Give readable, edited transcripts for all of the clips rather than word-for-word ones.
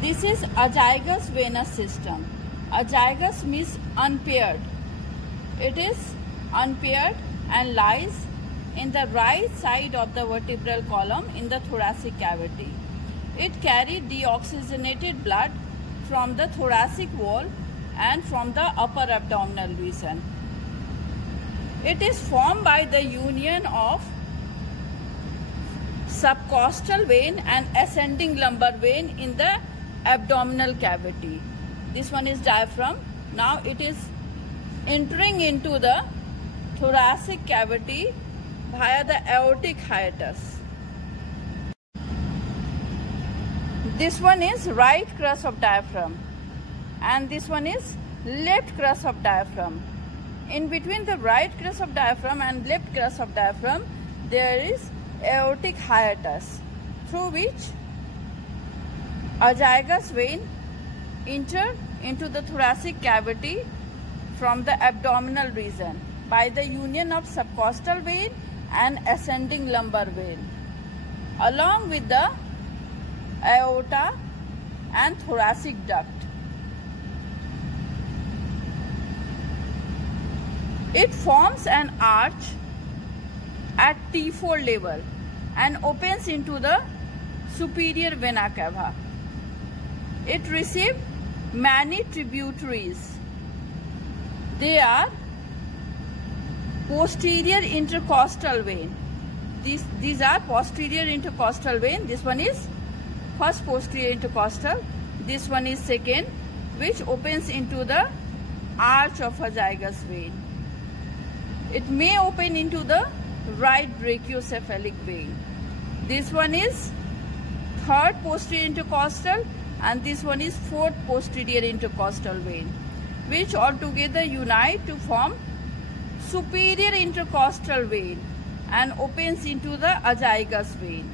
This is azygous venous system. Azygous means unpaired. It is unpaired and lies in the right side of the vertebral column in the thoracic cavity. It carries deoxygenated blood from the thoracic wall and from the upper abdominal region. It is formed by the union of subcostal vein and ascending lumbar vein in the abdominal cavity. This one is diaphragm. Now it is entering into the thoracic cavity via the aortic hiatus. This one is right crus of diaphragm and this one is left crus of diaphragm. In between the right crus of diaphragm and left crus of diaphragm, there is aortic hiatus through which azygous vein enter into the thoracic cavity from the abdominal region by the union of subcostal vein and ascending lumbar vein along with the aorta and thoracic duct. It forms an arch at T4 level and opens into the superior vena cava. It receives many tributaries. They are posterior intercostal vein. These are posterior intercostal vein. This one is first posterior intercostal. This one is second, which opens into the arch of azygous vein. It may open into the right brachiocephalic vein. This one is third posterior intercostal and this one is fourth posterior intercostal vein, which altogether unite to form superior intercostal vein and opens into the azygous vein.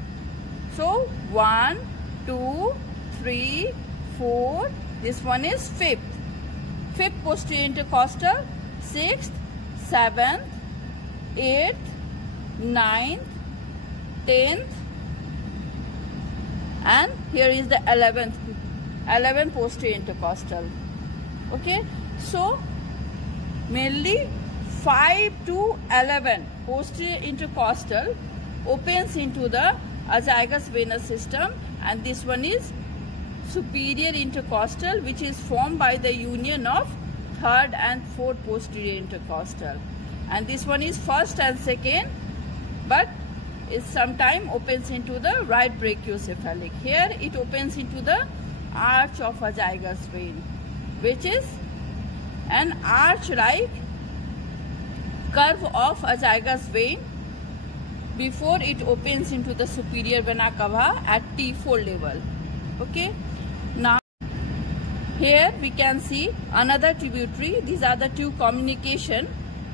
So 1, 2, 3, 4. This one is fifth posterior intercostal, 6th, 7th, 8th, 9th, 10th, and here is the 11th posterior intercostal. Okay, so mainly 5 to 11 posterior intercostal opens into the azygous venous system, and this one is superior intercostal, which is formed by the union of third and fourth posterior intercostal, and this one is first and second, but it sometimes opens into the right brachiocephalic. Here it opens into the arch of azygous vein, which is an arch-like curve of azygous vein before it opens into the superior vena cava at T4 level. Okay, now here we can see another tributary. These are the two communication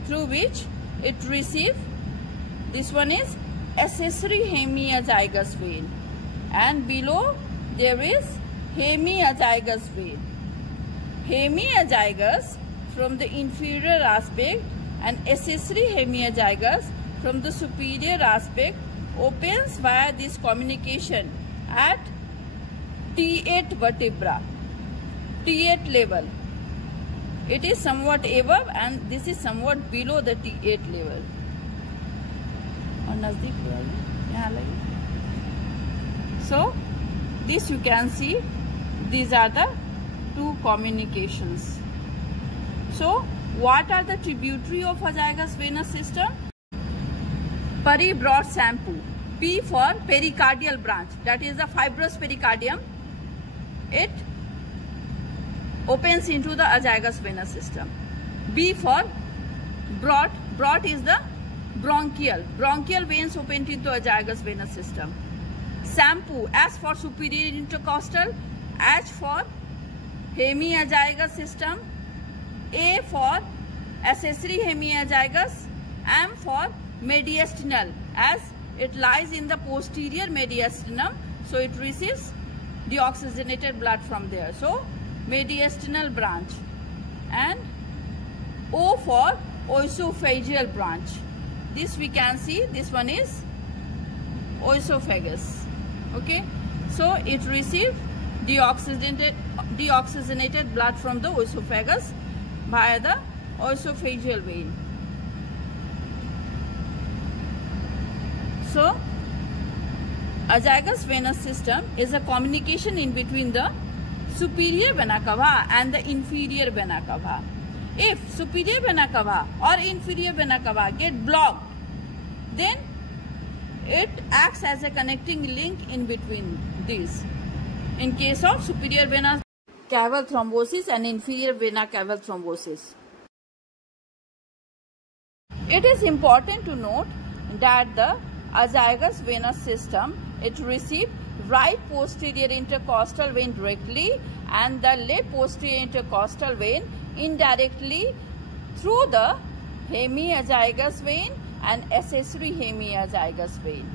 through which it receives. This one is accessory hemiazygous vein, and below there is hemiazygous vein. Hemiazygous from the inferior aspect and accessory hemiazygous from the superior aspect opens via this communication at T8 vertebra, T8 level. It is somewhat above and this is somewhat below the T8 level. So this you can see, these are the two communications. So what are the tributary of azygous venous system? Peribroad shampoo. P for pericardial branch, that is the fibrous pericardium. It opens into the azygous venous system. B for broad. Broad is the bronchial veins open into azygous venous system. Shampoo. S for superior intercostal. H for hemiazygous system. A for accessory hemiazygous. M for mediastinal, as it lies in the posterior mediastinum, so it receives deoxygenated blood from there. So mediastinal branch. And O for oesophageal branch. This we can see, this one is oesophagus. Okay, so it receives deoxygenated blood from the esophagus via the esophageal vein. So, azygous venous system is a communication in between the superior vena cava and the inferior vena cava. If superior vena cava or inferior vena cava get blocked, then it acts as a connecting link in between these. In case of superior vena caval thrombosis and inferior vena caval thrombosis. It is important to note that the azygous venous system, it receives right posterior intercostal vein directly and the left posterior intercostal vein indirectly through the hemiazygous vein and accessory hemiazygous vein.